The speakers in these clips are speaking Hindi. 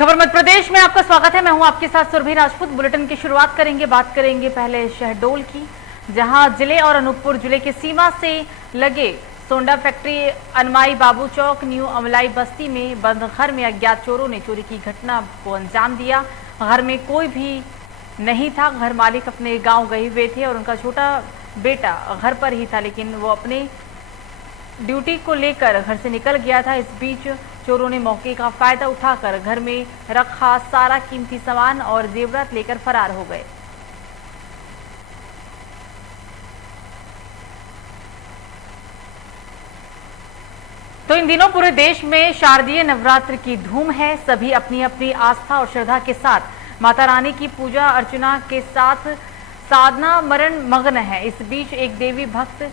खबर मध्य प्रदेश में आपका स्वागत है। मैं हूं आपके साथ सुरभि राजपूत। बुलेटिन की शुरुआत करेंगे, बात करेंगे पहले शहडोल की, जहां जिले और अनूपपुर जिले की सीमा से लगे सोंडा फैक्ट्री अनमाई बाबू चौक न्यू अमलाई बस्ती में बंद घर में अज्ञात चोरों ने चोरी की घटना को अंजाम दिया। घर में कोई भी नहीं था। घर मालिक अपने गाँव गए हुए थे और उनका छोटा बेटा घर पर ही था, लेकिन वो अपने ड्यूटी को लेकर घर से निकल गया था। इस बीच चोरों ने मौके का फायदा उठाकर घर में रखा सारा कीमती सामान और जेवरात लेकर फरार हो गए। तो इन दिनों पूरे देश में शारदीय नवरात्र की धूम है। सभी अपनी अपनी आस्था और श्रद्धा के साथ माता रानी की पूजा अर्चना के साथ साधना मरण मग्न है। इस बीच एक देवी भक्त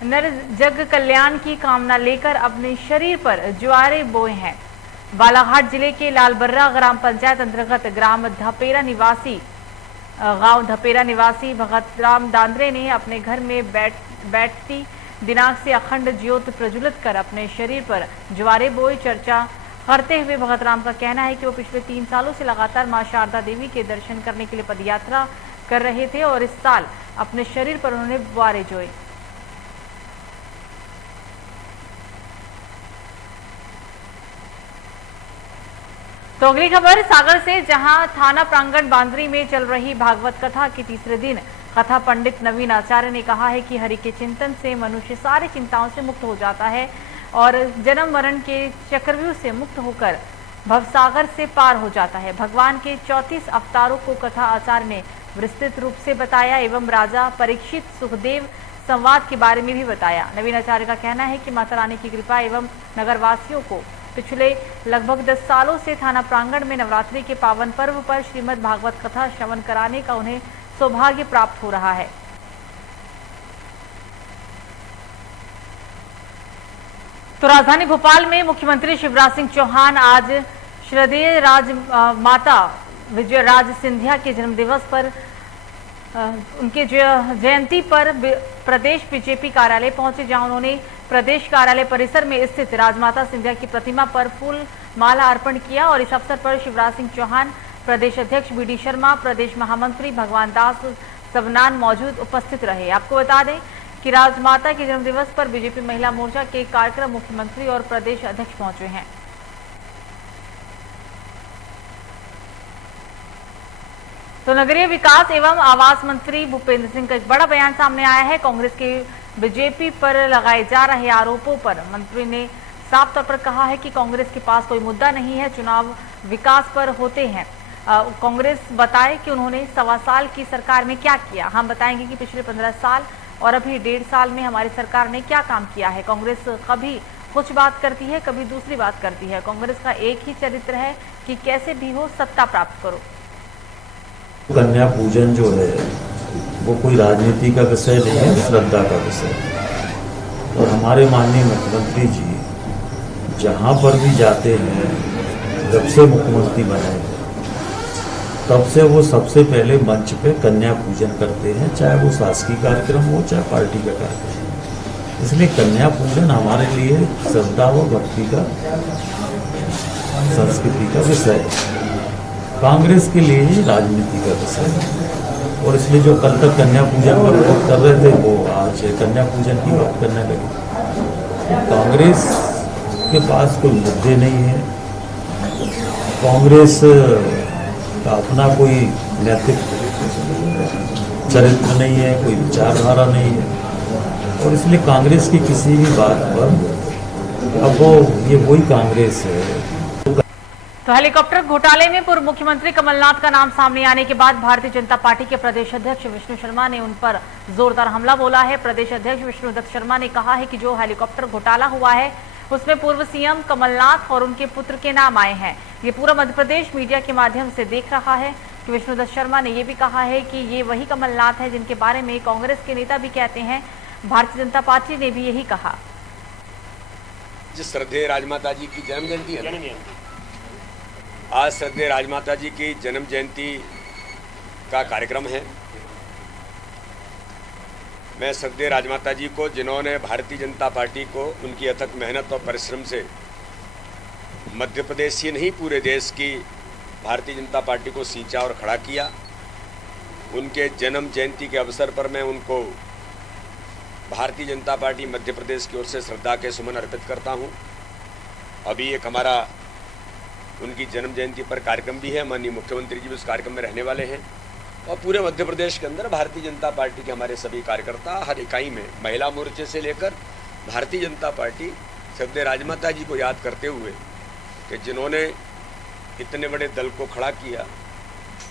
नर जग कल्याण की कामना लेकर अपने शरीर पर ज्वारे बोए हैं। बालाघाट जिले के लालबर्रा ग्राम पंचायत अंतर्गत गांव धपेरा निवासी भगत राम दांद्रे ने अपने घर में बैठती दिनांक से अखंड ज्योत प्रज्वलित कर अपने शरीर पर ज्वारे बोए। चर्चा करते हुए भगत राम का कहना है कि वो पिछले 3 सालों से लगातार मां शारदा देवी के दर्शन करने के लिए पदयात्रा कर रहे थे और इस साल अपने शरीर पर उन्होंने ज्वारे जोए। तो अगली खबर सागर से, जहां थाना प्रांगण बांद्री में चल रही भागवत कथा के तीसरे दिन कथा पंडित नवीन आचार्य ने कहा है कि हरि के चिंतन से मनुष्य सारी चिंताओं से मुक्त हो जाता है और जन्म मरण के चक्रव्यूह से मुक्त होकर भवसागर से पार हो जाता है। भगवान के 34 अवतारों को कथा आचार्य ने विस्तृत रूप से बताया एवं राजा परीक्षित सुखदेव संवाद के बारे में भी बताया। नवीन आचार्य का कहना है कि माता रानी की कृपा एवं नगरवासियों को पिछले लगभग 10 सालों से थाना प्रांगण में नवरात्रि के पावन पर्व पर श्रीमद् भागवत कथा श्रवण कराने का उन्हें सौभाग्य प्राप्त हो रहा है। तो राजधानी भोपाल में मुख्यमंत्री शिवराज सिंह चौहान आज श्रद्धेय माता विजयराज सिंधिया के जन्मदिवस पर उनके जयंती पर प्रदेश बीजेपी कार्यालय पहुंचे, जहां उन्होंने प्रदेश कार्यालय परिसर में स्थित राजमाता सिंधिया की प्रतिमा पर फूल माला अर्पण किया और इस अवसर पर शिवराज सिंह चौहान, प्रदेश अध्यक्ष बीडी शर्मा, प्रदेश महामंत्री भगवान दास सबनान मौजूद उपस्थित रहे। आपको बता दें कि राजमाता के जन्मदिवस पर बीजेपी महिला मोर्चा के कार्यक्रम मुख्यमंत्री और प्रदेश अध्यक्ष पहुंचे हैं। तो नगरीय विकास एवं आवास मंत्री भूपेंद्र सिंह का एक बड़ा बयान सामने आया है। कांग्रेस के बीजेपी पर लगाए जा रहे आरोपों पर मंत्री ने साफ तौर पर कहा है कि कांग्रेस के पास कोई मुद्दा नहीं है, चुनाव विकास पर होते हैं। कांग्रेस बताए कि उन्होंने 1.25 साल की सरकार में क्या किया। हम बताएंगे कि पिछले 15 साल और अभी 1.5 साल में हमारी सरकार ने क्या काम किया है। कांग्रेस कभी कुछ बात करती है, कभी दूसरी बात करती है। कांग्रेस का एक ही चरित्र है कि कैसे भी हो सत्ता प्राप्त करो। कन्या पूजन जो है वो कोई राजनीति का विषय नहीं है, श्रद्धा का विषय है। और हमारे माननीय मुख्यमंत्री जी जहाँ पर भी जाते हैं, जब से मुख्यमंत्री बने तब से वो सबसे पहले मंच पे कन्या पूजन करते हैं, चाहे वो शासकीय कार्यक्रम हो चाहे पार्टी का कार्यक्रम। इसलिए कन्या पूजन हमारे लिए श्रद्धा व भक्ति का, संस्कृति का विषय है। कांग्रेस के लिए ही राजनीति का विषय है और इसलिए जो कल तक कन्या पूजन पर बात कर रहे थे वो आज कन्या पूजन की बात करने लगे। कांग्रेस के पास कोई मुद्दे नहीं है। कांग्रेस का अपना कोई नैतिक चरित्र नहीं है, कोई विचारधारा नहीं है और इसलिए कांग्रेस की किसी भी बात पर अब ये वही कांग्रेस है। तो हेलीकॉप्टर घोटाले में पूर्व मुख्यमंत्री कमलनाथ का नाम सामने आने के बाद भारतीय जनता पार्टी के प्रदेश अध्यक्ष विष्णु शर्मा ने उन पर जोरदार हमला बोला है। प्रदेश अध्यक्ष विष्णु दत्त शर्मा ने कहा है कि जो हेलीकॉप्टर घोटाला हुआ है उसमें पूर्व सीएम कमलनाथ और उनके पुत्र के नाम आए हैं। ये पूरा मध्य प्रदेश मीडिया के माध्यम से देख रहा है कि विष्णु दत्त शर्मा ने यह भी कहा है कि ये वही कमलनाथ है जिनके बारे में कांग्रेस के नेता भी कहते हैं। भारतीय जनता पार्टी ने भी यही कहा। जिस श्रद्धेय राजमाता जी की जन्म जयंती है, आज श्रद्धेय राजमाता जी की जन्म जयंती का कार्यक्रम है। मैं श्रद्धेय राजमाता जी को, जिन्होंने भारतीय जनता पार्टी को उनकी अथक मेहनत और परिश्रम से मध्य प्रदेश ही नहीं पूरे देश की भारतीय जनता पार्टी को सींचा और खड़ा किया। उनके जन्म जयंती के अवसर पर मैं उनको भारतीय जनता पार्टी मध्य प्रदेश की ओर से श्रद्धा के सुमन अर्पित करता हूं। अभी एक हमारा उनकी जन्म जयंती पर कार्यक्रम भी है, माननीय मुख्यमंत्री जी भी उस कार्यक्रम में रहने वाले हैं और पूरे मध्य प्रदेश के अंदर भारतीय जनता पार्टी के हमारे सभी कार्यकर्ता हर इकाई में महिला मोर्चे से लेकर भारतीय जनता पार्टी श्रद्धेय राजमाता जी को याद करते हुए कि जिन्होंने इतने बड़े दल को खड़ा किया,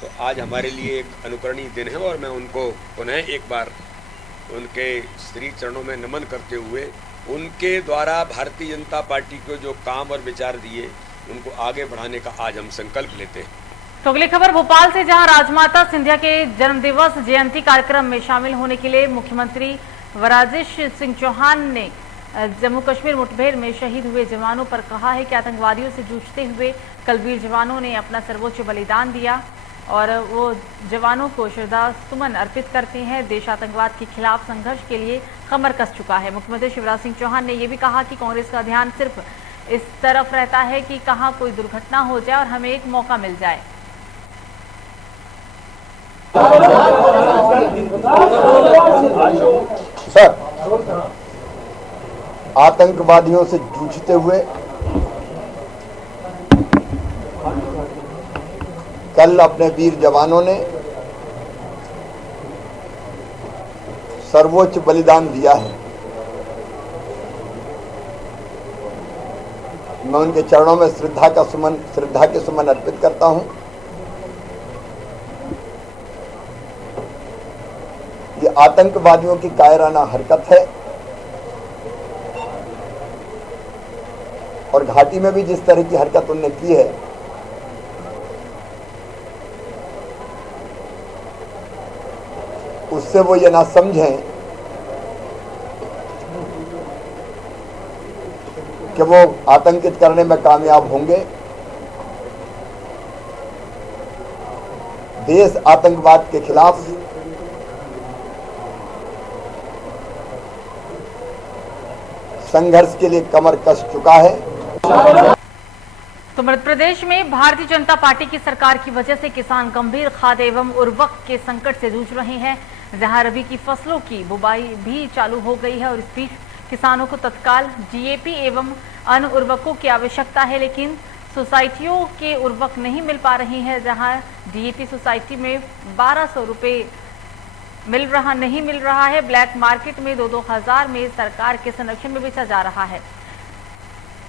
तो आज हमारे लिए एक अनुकरणीय दिन है और मैं उनको पुनः एक बार उनके श्री चरणों में नमन करते हुए उनके द्वारा भारतीय जनता पार्टी को जो काम और विचार दिए उनको आगे बढ़ाने का आज हम संकल्प लेते हैं। तो अगली खबर भोपाल से, जहां राजमाता सिंधिया के जन्मदिवस जयंती कार्यक्रम में शामिल होने के लिए मुख्यमंत्री राजेश सिंह चौहान ने जम्मू कश्मीर मुठभेड़ में शहीद हुए जवानों पर कहा है कि आतंकवादियों से जूझते हुए कल वीर जवानों ने अपना सर्वोच्च बलिदान दिया और वो जवानों को श्रद्धा सुमन अर्पित करते हैं। देश आतंकवाद के खिलाफ संघर्ष के लिए कमर कस चुका है। मुख्यमंत्री शिवराज सिंह चौहान ने यह भी कहा कि कांग्रेस का ध्यान सिर्फ इस तरफ रहता है कि कहां कोई दुर्घटना हो जाए और हमें एक मौका मिल जाए। सर, आतंकवादियों से जूझते हुए कल अपने वीर जवानों ने सर्वोच्च बलिदान दिया है। मैं उनके चरणों में श्रद्धा के सुमन अर्पित करता हूं। ये आतंकवादियों की कायराना हरकत है और घाटी में भी जिस तरह की हरकत उन्होंने की है, उससे वो ये ना समझें कि वो आतंकित करने में कामयाब होंगे। देश आतंकवाद के खिलाफ संघर्ष के लिए कमर कस चुका है। तो मध्य प्रदेश में भारतीय जनता पार्टी की सरकार की वजह से किसान गंभीर खाद्य एवं उर्वरक के संकट से जूझ रहे हैं, जहां रबी की फसलों की बुवाई भी चालू हो गई है और इस बीच किसानों को तत्काल डीएपी एवं अन्य उर्वरकों की आवश्यकता है, लेकिन सोसाइटियों के उर्वरक नहीं मिल पा रही है। जहां डीएपी सोसाइटी में 1200 रुपये नहीं मिल रहा है, ब्लैक मार्केट में 2-2 हजार में सरकार के संरक्षण में बेचा जा रहा है।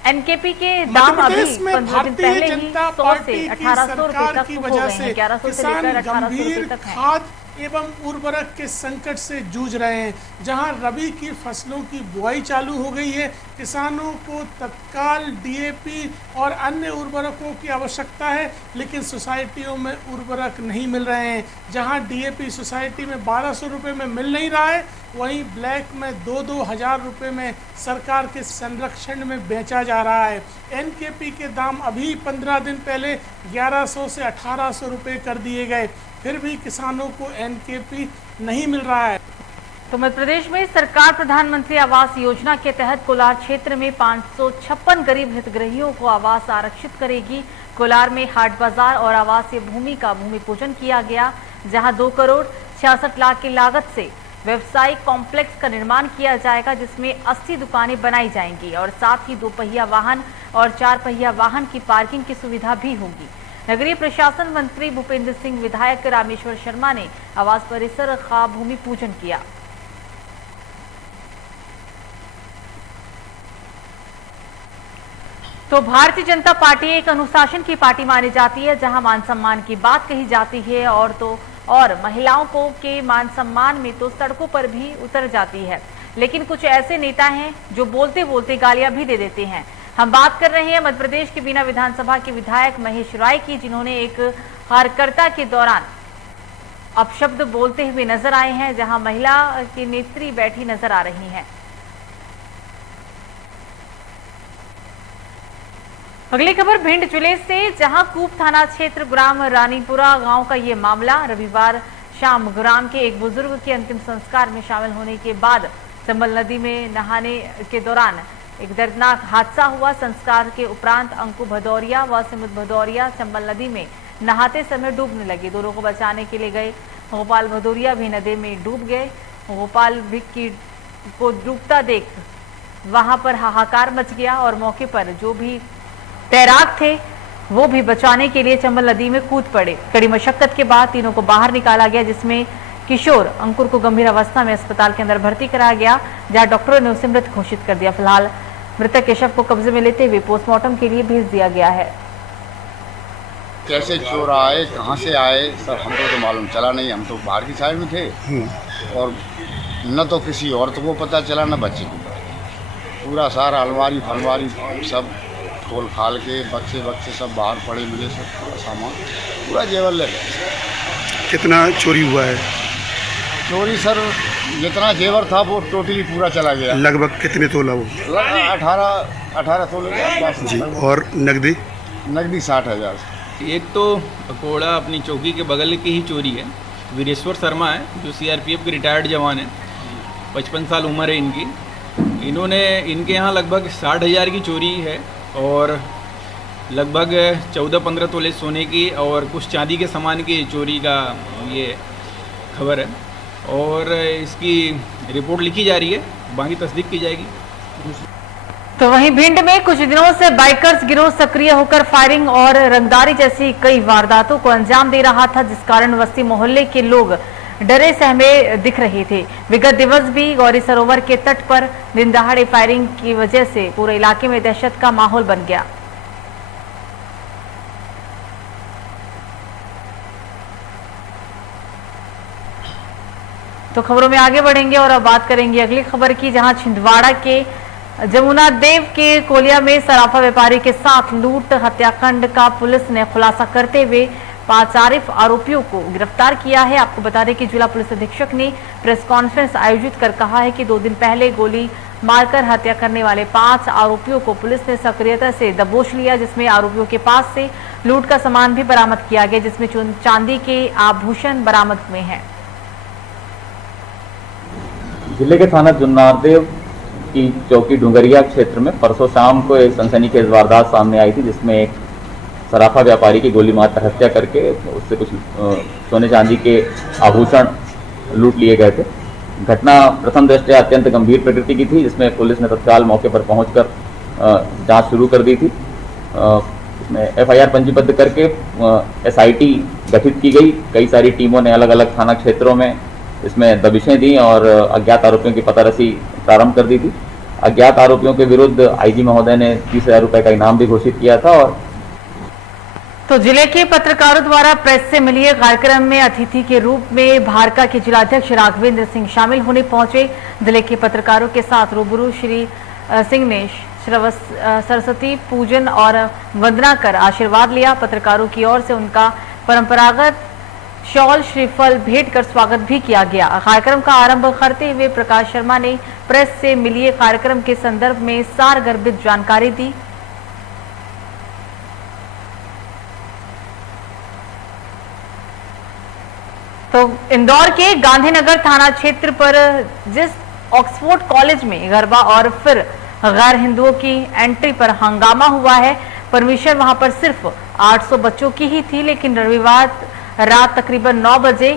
एनकेपी के दाम अभी 15 दिन पहले ही 100 से 1800 रुपए तक हो गए हैं। 1100 से लेकर 1800 रुपए तक है। खाद एवं उर्वरक के संकट से जूझ रहे हैं। जहां रबी की फसलों की बुआई चालू हो गई है, किसानों को तत्काल डीएपी और अन्य उर्वरकों की आवश्यकता है, लेकिन सोसाइटियों में उर्वरक नहीं मिल रहे हैं। जहां डीएपी सोसाइटी में 1200 रुपये में मिल नहीं रहा है, वहीं ब्लैक में 2-2 हजार रुपये में सरकार के संरक्षण में बेचा जा रहा है। एनकेपी के दाम अभी 15 दिन पहले 1100 से 1800 रुपये कर दिए गए, फिर भी किसानों को एनकेपी नहीं मिल रहा है। तो मध्य प्रदेश में सरकार प्रधानमंत्री आवास योजना के तहत कोलार क्षेत्र में 556 गरीब हितग्राहियों को आवास आरक्षित करेगी। कोलार में हाट बाजार और आवासीय भूमि का भूमि पूजन किया गया, जहां 2 करोड़ 66 लाख की लागत से व्यवसायिक कॉम्प्लेक्स का निर्माण किया जाएगा, जिसमें 80 दुकानें बनाई जाएंगी और साथ ही 2 पहिया वाहन और 4 पहिया वाहन की पार्किंग की सुविधा भी होगी। नगरीय प्रशासन मंत्री भूपेंद्र सिंह, विधायक रामेश्वर शर्मा ने आवास परिसर का भूमि पूजन किया। तो भारतीय जनता पार्टी एक अनुशासन की पार्टी मानी जाती है, जहां मान सम्मान की बात कही जाती है और महिलाओं के मान सम्मान में तो सड़कों पर भी उतर जाती है। लेकिन कुछ ऐसे नेता हैं जो बोलते बोलते गालियां भी दे देते हैं। हम बात कर रहे हैं मध्य प्रदेश के बीना विधानसभा के विधायक महेश राय की, जिन्होंने एक कार्यकर्ता के दौरान अपशब्द बोलते हुए नजर आए हैं, जहां महिला की नेत्री बैठी नजर आ रही हैं। अगली खबर भिंड जिले से, जहां कूप थाना क्षेत्र ग्राम रानीपुरा गांव का ये मामला। रविवार शाम ग्राम के एक बुजुर्ग के अंतिम संस्कार में शामिल होने के बाद चंबल नदी में नहाने के दौरान एक दर्दनाक हादसा हुआ। संस्कार के उपरांत अंकु भदौरिया व सिमुत भदौरिया चंबल नदी में नहाते समय डूबने लगे। दोनों को बचाने के लिए गए गोपाल भदौरिया भी नदी में डूब गए। गोपाल विक्की को डूबता देख वहां पर हाहाकार मच गया और मौके पर जो भी तैराक थे वो भी बचाने के लिए चंबल नदी में कूद पड़े। कड़ी मशक्कत के बाद तीनों को बाहर निकाला गया, जिसमें किशोर अंकुर को गंभीर अवस्था में अस्पताल के अंदर भर्ती कराया गया, जहां डॉक्टरों ने उसे मृत घोषित कर दिया। फिलहाल मृतक के शव को कब्जे में लेते हुए पोस्टमार्टम के लिए भेज दिया गया है। कैसे चोर आए, कहाँ से आए, सर हमको तो मालूम चला नहीं। हम तो बाहर की साइड में थे और न तो किसी औरत को पता चला न बच्चे को। पूरा सारा अलमारी फलवारी सब खोल खाल के बक्से सब बाहर पड़े मिले, सब सामान पूरा जेवर ले गए। कितना चोरी हुआ है? चोरी सर जितना जेवर था वो टोटली पूरा चला गया। लगभग कितने तोला वो? 18 तोले के आसपास जी। और नकदी? नकदी 60,000। एक तो कोड़ा अपनी चौकी के बगल की ही चोरी है। वीरेश्वर शर्मा है जो सीआरपीएफ के रिटायर्ड जवान हैं, 55 साल उम्र है इनकी। इनके यहाँ लगभग 60,000 की चोरी है और लगभग 14-15 तोले सोने की और कुछ चांदी के सामान की चोरी का ये खबर है और इसकी रिपोर्ट लिखी जा रही है, बाकी तस्दीक की जाएगी। तो वहीं भिंड में कुछ दिनों से बाइकर्स गिरोह सक्रिय होकर फायरिंग और रंगदारी जैसी कई वारदातों को अंजाम दे रहा था, जिस कारण बस्ती मोहल्ले के लोग डरे सहमे दिख रहे थे। विगत दिवस भी गौरी सरोवर के तट पर दिन दहाड़े फायरिंग की वजह से पूरे इलाके में दहशत का माहौल बन गया। तो खबरों में आगे बढ़ेंगे और अब बात करेंगे अगली खबर की, जहां छिंदवाड़ा के जमुना देव के कोलिया में सराफा व्यापारी के साथ लूट हत्याकांड का पुलिस ने खुलासा करते हुए 5 आरिफ आरोपियों को गिरफ्तार किया है। आपको बता दें कि जिला पुलिस अधीक्षक ने प्रेस कॉन्फ्रेंस आयोजित कर कहा है कि 2 दिन पहले गोली मारकर हत्या करने वाले 5 आरोपियों को पुलिस ने सक्रियता से दबोच लिया, जिसमें आरोपियों के पास से लूट का सामान भी बरामद किया गया, जिसमें चांदी के आभूषण बरामद हुए हैं। जिले के थाना जुन्नारदेव की चौकी डुंगरिया क्षेत्र में परसों शाम को एक सनसनीखेज वारदात सामने आई थी, जिसमें एक सराफा व्यापारी की गोली मारकर हत्या करके उससे कुछ सोने चांदी के आभूषण लूट लिए गए थे। घटना प्रथम दृष्टया अत्यंत गंभीर प्रकृति की थी, जिसमें पुलिस ने तत्काल मौके पर पहुंचकर जांच शुरू कर दी थी। इसमें एफआईआर पंजीबद्ध करके एसआईटी गठित की गई। कई सारी टीमों ने अलग अलग थाना क्षेत्रों में इसमें दबिशें दी और अज्ञात आरोपियों की पतारसी प्रारंभ कर दी थी। अज्ञात आरोपियों के विरुद्ध आईजी महोदय ने 30,000 रुपए का इनाम भी घोषित किया था। और तो जिले के पत्रकारों द्वारा प्रेस से मिलिए कार्यक्रम में अतिथि के रूप में भारका के जिलाध्यक्ष राघवेंद्र सिंह शामिल होने पहुंचे। जिले के पत्रकारों के साथ रूबरू श्री सिंह ने सरस्वती पूजन और वंदना कर आशीर्वाद लिया। पत्रकारों की ओर से उनका परंपरागत शॉल श्रीफल भेंट कर स्वागत भी किया गया। कार्यक्रम का आरंभ करते हुए प्रकाश शर्मा ने प्रेस से मिलिए कार्यक्रम के संदर्भ में सारगर्भित जानकारी दी। तो इंदौर के गांधीनगर थाना क्षेत्र पर जिस ऑक्सफोर्ड कॉलेज में गरबा और फिर गैर हिंदुओं की एंट्री पर हंगामा हुआ है। परमिशन वहां पर सिर्फ 800 बच्चों की ही थी, लेकिन रविवार रात तकरीबन 9 बजे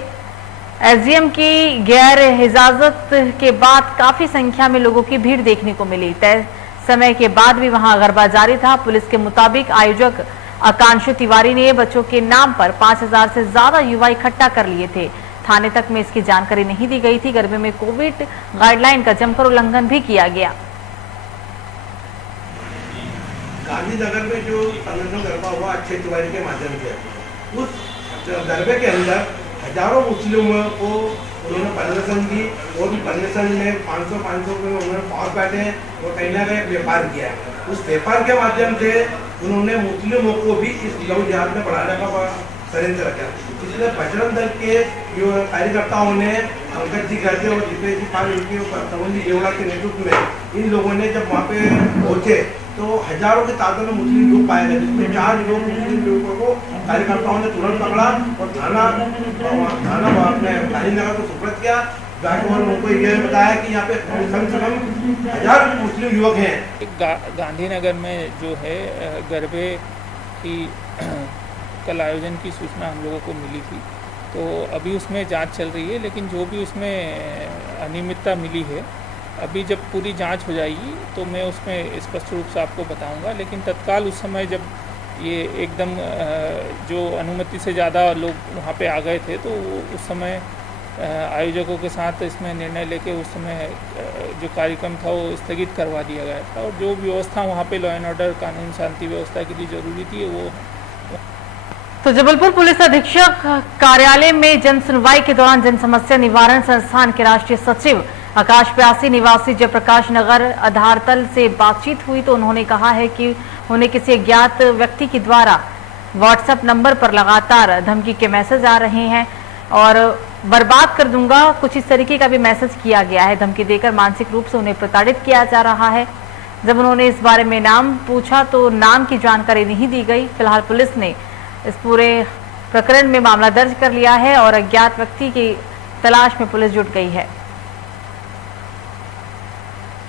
एसडीएम की गैर इजाजत के बाद काफी संख्या में लोगों की भीड़ देखने को मिली। तय समय के बाद भी वहां गरबा जारी था। पुलिस के मुताबिक आयोजक आकांक्षु तिवारी ने बच्चों के नाम पर 5000 से ज्यादा युवा इकट्ठा कर लिए थे। थाने तक में इसकी जानकारी नहीं दी गई थी। गरबे में कोविड गाइडलाइन का जमकर उल्लंघन भी किया गया। गांधीनगर में जो संगठन गरबा हुआ अच्छे तिवारी के माध्यम से, उस गरबे के अंदर हजारों मुस्लिमों को उन्होंने प्रदर्शन की और प्रदर्शन में 500 में उन्होंने पावर बैठे और कहीं ना कहीं व्यापार किया। उस व्यापार के माध्यम से उन्होंने मुस्लिमों को भी इस लव जिहाद में बढ़ाने का षड्यंत्र रखा। इसलिए बजरंग दल के जो कार्यकर्ताओं ने अंकज जी घर और दीपेश जी पाल तमंजी देवड़ा के नेतृत्व में इन लोगों ने जब वहाँ पे पहुँचे तो हजारों की तादाद में मुस्लिम लोग पाए गए, जिसमें 4 लोग मुस्लिम लोगों को कार्यकर्ताओं ने तुरंत पकड़ा और थाना अपने गांधीनगर को सुपुर्द किया। और उनको ये बताया कि यहाँ पे कम से कम 1000 मुस्लिम युवक हैं। गांधीनगर में जो है गरबे की कल आयोजन की सूचना हम लोगों को मिली थी, तो अभी उसमें जांच चल रही है। लेकिन जो भी उसमें अनियमितता मिली है, अभी जब पूरी जांच हो जाएगी तो मैं उसमें स्पष्ट रूप से आपको बताऊंगा। लेकिन तत्काल उस समय जब ये एकदम जो अनुमति से ज़्यादा लोग वहाँ पे आ गए थे, तो उस समय आयोजकों के साथ इसमें निर्णय लेके उस समय जो कार्यक्रम था वो स्थगित करवा दिया गया था। और जो व्यवस्था वहाँ पे लॉ एंड ऑर्डर, कानून शांति व्यवस्था के लिए जरूरी थी वो। तो जबलपुर पुलिस अधीक्षक कार्यालय में जन सुनवाई के दौरान जन समस्या निवारण संस्थान के राष्ट्रीय सचिव आकाश प्यासी निवासी जयप्रकाश नगर आधारतल से बातचीत हुई, तो उन्होंने कहा है कि उन्हें किसी अज्ञात व्यक्ति के द्वारा व्हाट्सएप नंबर पर लगातार धमकी के मैसेज आ रहे हैं और बर्बाद कर दूंगा, कुछ इस तरीके का भी मैसेज किया गया है। धमकी देकर मानसिक रूप से उन्हें प्रताड़ित किया जा रहा है। जब उन्होंने इस बारे में नाम पूछा तो नाम की जानकारी नहीं दी गई। फिलहाल पुलिस ने इस पूरे प्रकरण में मामला दर्ज कर लिया है और अज्ञात व्यक्ति की तलाश में पुलिस जुट गई है।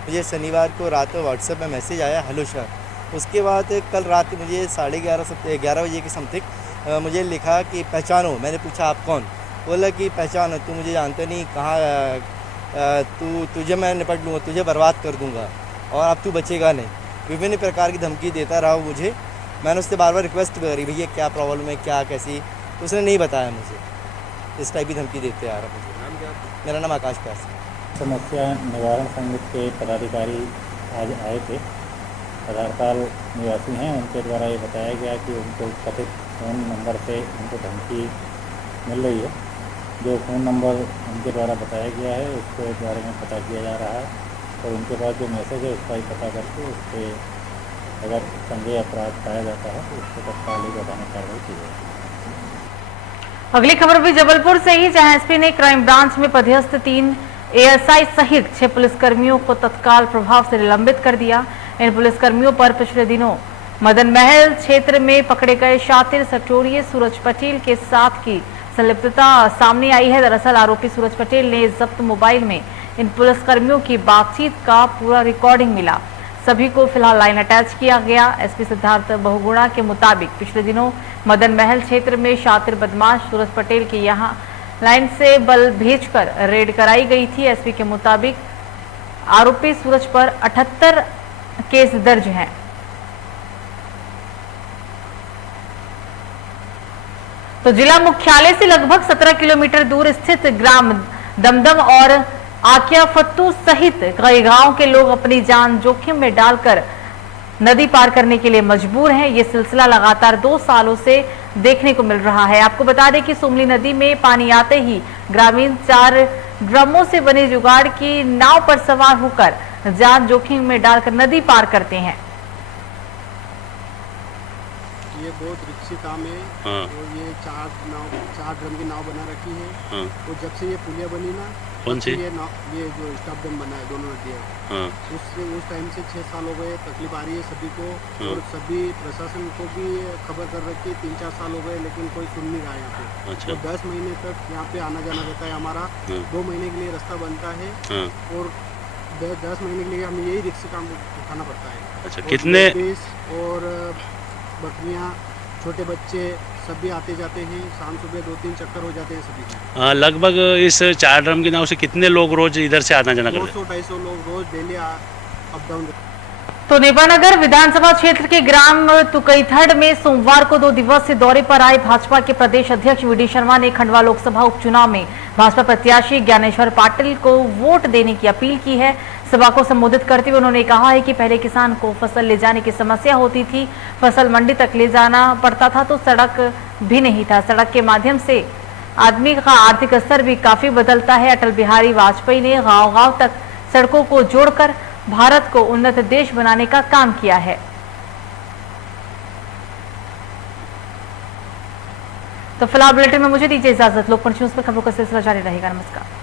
मुझे शनिवार को रात को व्हाट्सएप में मैसेज आया, हेलो सर। उसके बाद कल रात मुझे 11:30 बजे के समथिंग मुझे लिखा कि पहचानो। मैंने पूछा आप कौन? बोला कि पहचानो, तू मुझे जानते नहीं, कहाँ तुझे मैं निपट लूँगा, तुझे बर्बाद कर दूँगा और अब तू बचेगा नहीं। विभिन्न प्रकार की धमकी देता रहा मुझे। मैंने उससे बार बार रिक्वेस्ट भी करी, भैया क्या प्रॉब्लम है, क्या कैसी, तो उसने नहीं बताया मुझे। इस टाइप की धमकी देते आ रहा मुझे। नाम क्या? मेरा नाम आकाश प्यासी। समस्या निवारण संघ के पदाधिकारी आज आए थे, आधारताल निवासी हैं। उनके द्वारा ये बताया गया कि उनको कथित फ़ोन नंबर से उनको धमकी मिल रही है। जो फ़ोन नंबर उनके द्वारा बताया गया है उसके बारे में पता किया जा रहा है और उनके पास जो मैसेज है उसका ही पता करके उस पर अगर संज्ञेय अपराध पाया जाता है तो उसको तत्काल ही वैधानिक कार्रवाई की जाएगी। अगली खबर भी जबलपुर से ही, जहां एसपी ने क्राइम ब्रांच में पदस्थ 3 एएसआई सहित 6 पुलिसकर्मियों को तत्काल प्रभाव से निलंबित कर दिया। इन पुलिसकर्मियों पर पिछले दिनों मदन महल क्षेत्र में पकड़े गए शातिर सटोरिये सूरज पटेल के साथ की संलिप्तता सामने आई है। दरअसल आरोपी सूरज पटेल ने जब्त मोबाइल में इन पुलिसकर्मियों की बातचीत का पूरा रिकॉर्डिंग मिला। सभी को फिलहाल लाइन अटैच किया गया। एसपी सिद्धार्थ बहुगुणा के मुताबिक पिछले दिनों मदन महल क्षेत्र में शातिर बदमाश सूरज पटेल के यहां लाइन से बल भेजकर रेड कराई गई थी। एसपी के मुताबिक आरोपी सूरज पर 78 केस दर्ज हैं। तो जिला मुख्यालय से लगभग 17 किलोमीटर दूर स्थित ग्राम दमदम और आकियाफत्तू सहित कई गांव के लोग अपनी जान जोखिम में डालकर नदी पार करने के लिए मजबूर हैं। ये सिलसिला लगातार 2 सालों से देखने को मिल रहा है। आपको बता दें कि सुमली नदी में पानी आते ही ग्रामीण 4 ड्रमों से बने जुगाड़ की नाव पर सवार होकर जान जोखिम में डालकर नदी पार करते हैं। ये बहुत रिक्सी काम है। हाँ। और ये 4 ड्रम की नाव बना रखी है। हाँ। तो जब से ये पुलिया बनी ना, कौन सी? ये जो स्टॉप डैम बना है दोनों नदियाँ, हाँ। उस टाइम से 6 साल हो गए। तकलीफ आ रही है सभी को। हाँ। और सभी प्रशासन को भी खबर कर रखी है। 3-4 साल हो गए लेकिन कोई सुन नहीं रहा यहाँ पे। अच्छा। तो 10 महीने तक यहाँ पे आना जाना रहता है हमारा। हाँ। 2 महीने के लिए रास्ता बनता है। हाँ। और 10 महीने के लिए हमें यही रिक्शा काम उठाना पड़ता है। अच्छा, कितने और बकरियाँ, छोटे बच्चे सभी आते जाते हैं। शाम सुबह 2-3 चक्कर हो जाते हैं सभी के। लगभग इस 4 ड्रम की नाव से कितने लोग रोज इधर से आना जाना करते हैं? 200-250 लोग रोज डेली अप डाउन। तो नेपानगर विधानसभा क्षेत्र के ग्राम तुकईथड़ में सोमवार को 2 दिवसीय दौरे पर आए भाजपा के प्रदेश अध्यक्ष वी डी शर्मा ने खंडवा लोकसभा उपचुनाव में भाजपा प्रत्याशी ज्ञानेश्वर पाटिल को वोट देने की अपील की है। सभा को संबोधित करते हुए उन्होंने कहा है कि पहले किसान को फसल ले जाने की समस्या होती थी, फसल मंडी तक ले जाना पड़ता था तो सड़क भी नहीं था। सड़क के माध्यम से आदमी का आर्थिक स्तर भी काफी बदलता है। अटल बिहारी वाजपेयी ने गांव-गांव तक सड़कों को जोड़कर भारत को उन्नत देश बनाने का काम किया है। तो फिलहाल बुलेटिन में मुझे दीजिए इजाजत। लोकमत न्यूज़ पर खबरों का सिलसिला जारी रहेगा। नमस्कार।